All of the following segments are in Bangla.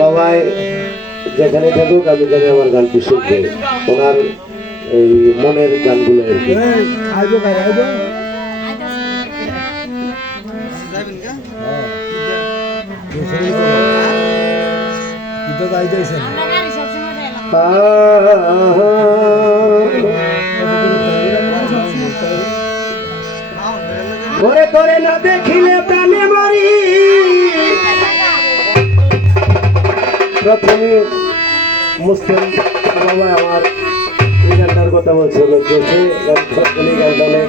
বাবাই যেখানে থাকুক আমি জানি আমার গানটি শুনবে, ওনার এই মনের গানগুলো আর কি। করে করে না দেখিলে প্রাণে মরি। প্রথমে মুসলিম বাবা আমার এই গানটার কথা বলছিল, যে গানটা অনেক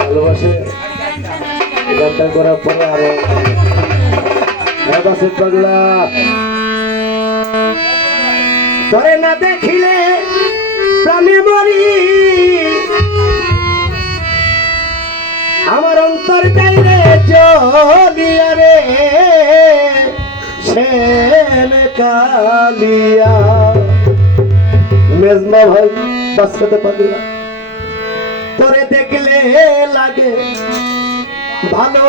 ভালোবাসে। এই গানটা করার পরে আরো আছে পাগলা। তরে না দেখিলে প্রাণে মরি, আমার অন্তর চাইরে জ্বলিয়া রে শ্যাম কালিয়া। মেজমা ভাই বাঁচতে পারবি না, তোরে দেখলে লাগে ভালো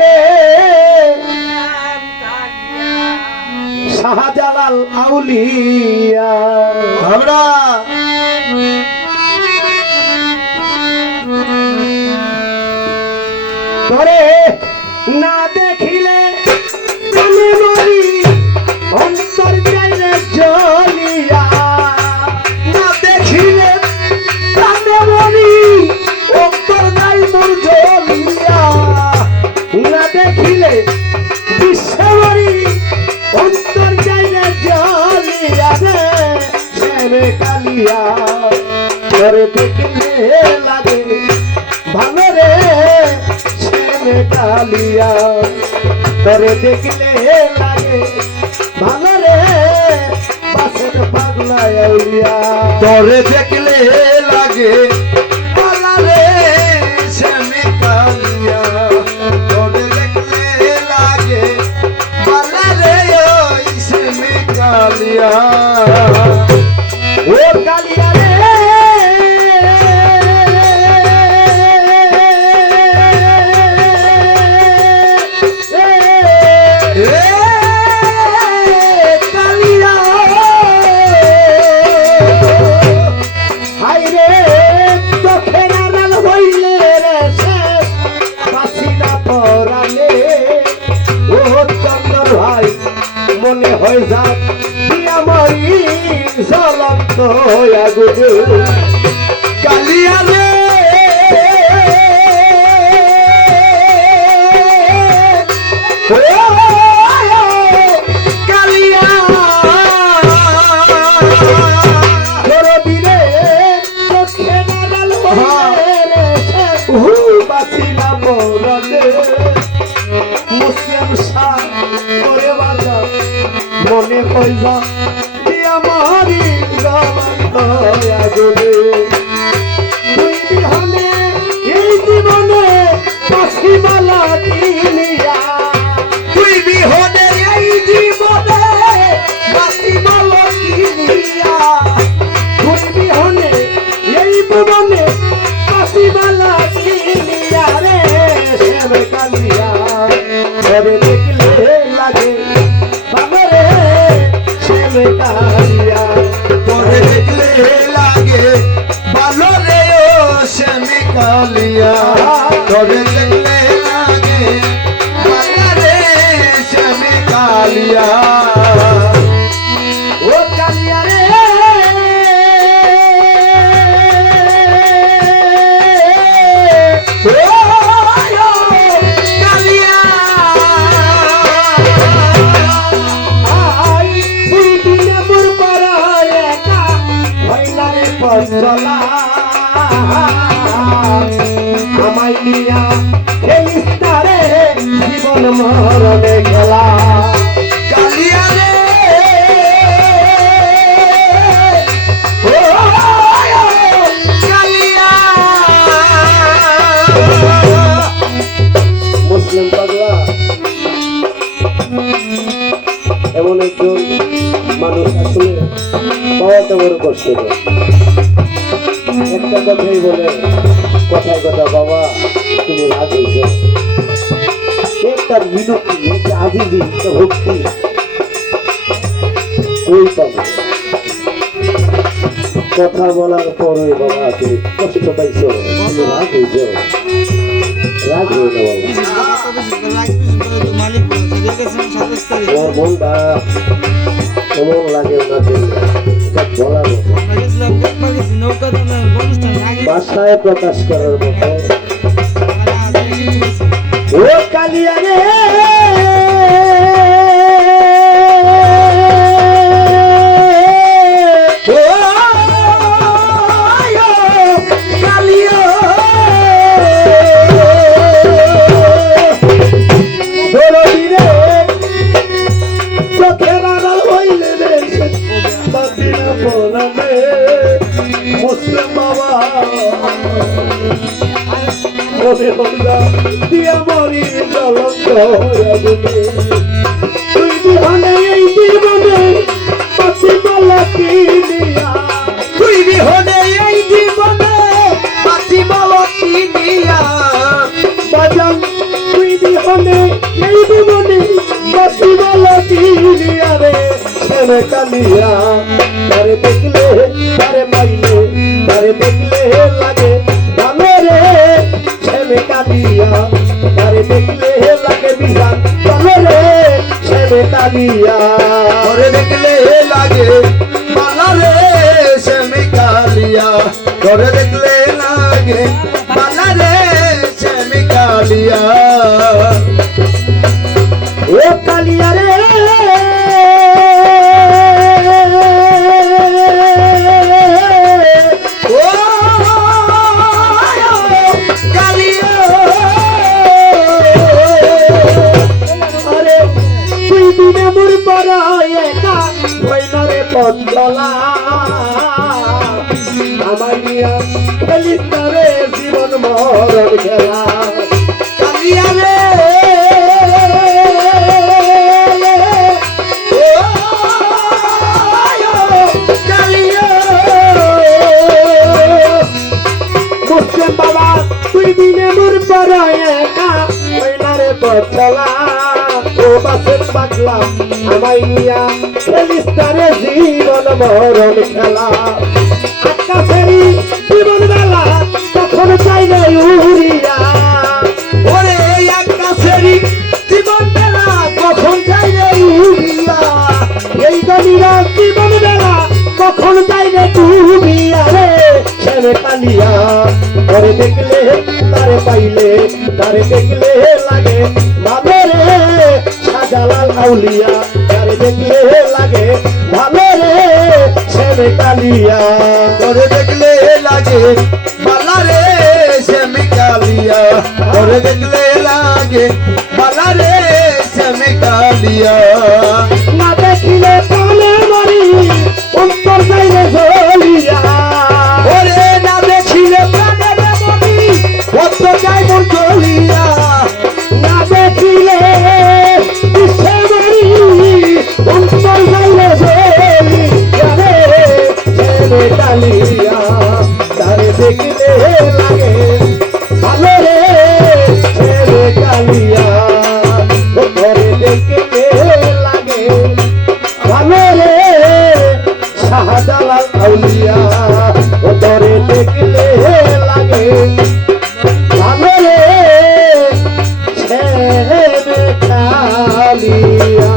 রে শাহজালাল আউলিয়া। আমরা তোরে না দেখিলে প্রাণে মরি, অন্তর চাইরে জ্বলিয়া। না দেখিলে প্রাণে মরি, অন্তর যাই মোর জ্বলিয়া। না দেখিলে বিশ্বে মরি, অন্তর চাইরে জ্বলিয়া রে শ্যামে কালিয়া। তোরে দেখলে লাগে ভালো রে কালিয়া। তোরে দেখলে লাগে ভালো রে বাসের পাগলা আউলিয়া। তোরে দেখলে লাগে ভালো রে শ্যামে কালিয়া। তোরে দেখলে লাগে ভালো রে ওই শ্যামে কালিয়া। ও কালিয়া রে মনে হয় যা আমারই জ্বলন্ত আগুনে কালিয়া রে কালিয়া। তোর দিলে চোখে নাগাল বাসি না মরলে মুসলিম শাহ করে বাজা মনে কইবা আমারই জ্বলন্ত আগুনে। তুই বিহনে এই জীবনে বাসি মালা কিনিয়া। তুই বিহনে এই জীবনে বাসি মালা কিনিয়া। তুই বিহনে এই জীবনে বাসি মালা কিনিয়া রে শ্যাম কালিয়া। তোরে দেখলে লাগে ভালো রে শ্যাম কালিয়া। তোরে দেখলে লাগে ভালো রে ও শ্যামে কালিয়া। তোরে দেখলে লাগে ভালো রে শ্যামে কালিয়া। ও কালিয়া রে কালিয়া। আই তুই দিনে মোর বড় একা হইলা রে পচলা। আমায় নিয়া খেলিস না রে জীবন মরণে খেলা। কালিয়া রে ও কালিয়া। মুসলিম পাগলা এমন একজন মানুষ আসলে পাওয়াটা বড় কষ্ট। একটা কথাই বলে কথায় কথা বাবা তুমি রাগ হয়েছ। একটা মিনতি, একটা আজিজি, একটা ভক্তি ওই পাবো কথা বলার পরে বাবা তুমি কষ্ট পাইছো তুমি রাগ হয়েছ রাগ হয়ে না বাবা আমার মনটা কেমন লাগে ওনাকে এটা বলার মতো ভাষায় প্রকাশ করার মতো ও কালিয়া রে মুসলিম বাবা মনে হইলা দিয়া মরি জলন্ত তুই বিহনে এই জীবনে বাঁচিব লাকিনিয়া তুই বিহনে এই জীবনে বাঁচিব কিনিয়া বাজান তুই বিহনে এই জীবনে বাঁচিব লাকিনিয়া রে ছেলে কালিয়া তারে দেখলে তারে পাইলে তারে দেখলে লাগে ভালো রে ছেলে কালিয়া তারে দেখলে লাগে বিধান ভালো রে ছেলে কালিয়া তোরে দেখলে লাগে মালা রে শ্যামে কালিয়া তোরে দেখলে লাগে মালা রে শ্যামে কালিয়া ও কালিয়া রে আমারিয়া খেলিস না রে জীবন মরণ খেলা কালিয়া রে মুসলিম বাবা তুই দিনে মোর পর একা ওই না রে পথলা ও বাসের পাগলা আমাইয়া খেলিস না রে জীবন মরণ খেলা আকাশেরই জীবন বেলা তখন চাইলে উড়িয়া ওরে আকাশেরই জীবন বেলা কখন চাইলে উড়িয়া এই গলিরা জীবন বেলা কখন চাইলে ডুবিয়া রে ছেলে কালিয়া তারে দেখলে তারে পাইলে তারে দেখলে লাগে ভালো রে শাহজালাল আউলিয়া তারে দেখলে লাগে ভালো রে ছেলে কালিয়া তোরে দেখলে লাগে মালা রে শ্যামে কালিয়া তোরে দেখলে লাগে মালা রে শ্যামে কালিয়া না দেখিলে প্রাণে মরি অন্তর যাইলে জ্বলিয়া ওরে না দেখিলে প্রাণে মরি কত যাই মন চলিয়া না দেখিলে বিশ্বে মরি অন্তর যাইলে জ্বলিয়া রে ছেলে কালিয়া তারে দেখলে লাগে ভালো রে ছেলে কালিয়া ঘরে দেখলে লাগে ভালো রে শাহজালাল আউলিয়া ঘরে দেখলে লাগে ভালো রে ছেলে কালিয়া